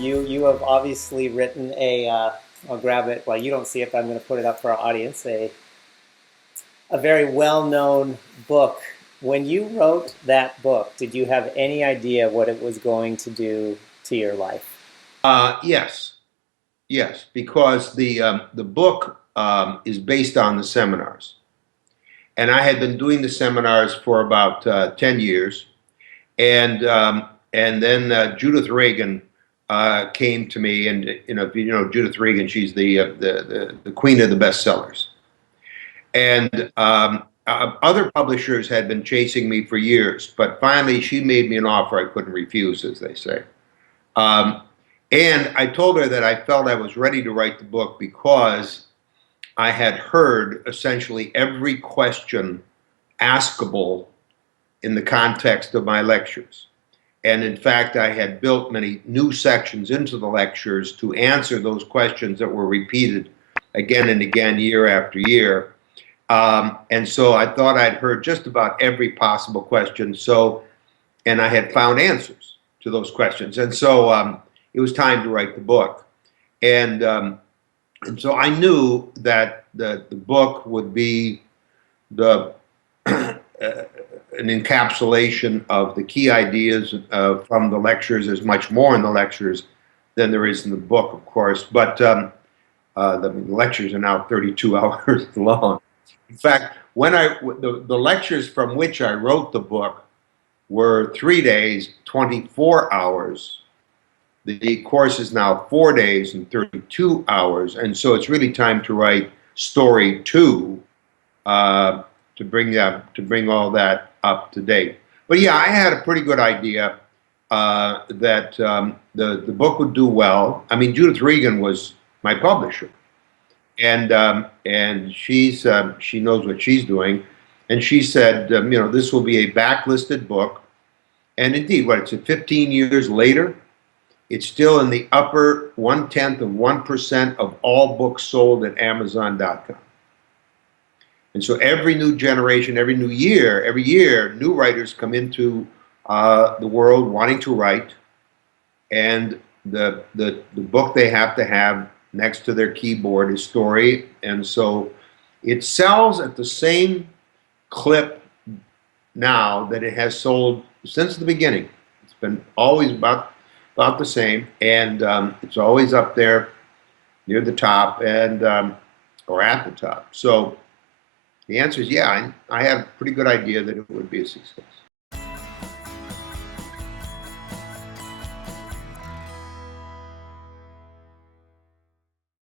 You have obviously written I'll grab it. Well, you don't see it, but I'm going to put it up for our audience. A very well-known book. When you wrote that book, did you have any idea what it was going to do to your life? Yes, yes, because the book is based on the seminars, and I had been doing the seminars for about 10 years, and then Judith Reagan came to me, and Judith Reagan, she's the queen of the bestsellers, and other publishers had been chasing me for years, but finally she made me an offer I couldn't refuse, as they say. Um, and I told her that I felt I was ready to write the book because I had heard essentially every question askable in the context of my lectures. And in fact, I had built many new sections into the lectures to answer those questions that were repeated again and again, year after year. And so I thought I'd heard just about every possible question. And I had found answers to those questions. And so it was time to write the book. And so I knew that the book would be the an encapsulation of the key ideas from the lectures. There's much more in the lectures than there is in the book, of course, but the lectures are now 32 hours long. In fact, the lectures from which I wrote the book were 3 days, 24 hours. The course is now 4 days and 32 hours, and so it's really time to write story two to bring all that up to date. But yeah, I had a pretty good idea that the book would do well. I mean, Judith Regan was my publisher, and she knows what she's doing, and she said, this will be a backlisted book, and indeed, what it's 15 years later, it's still in the upper 0.1% of all books sold at Amazon.com. And so every new generation, every year, new writers come into the world wanting to write, and the book they have to have next to their keyboard is story. And so it sells at the same clip now that it has sold since the beginning. It's been always about the same, and it's always up there near the top or at the top. So the answer is yeah, I had a pretty good idea that it would be a success.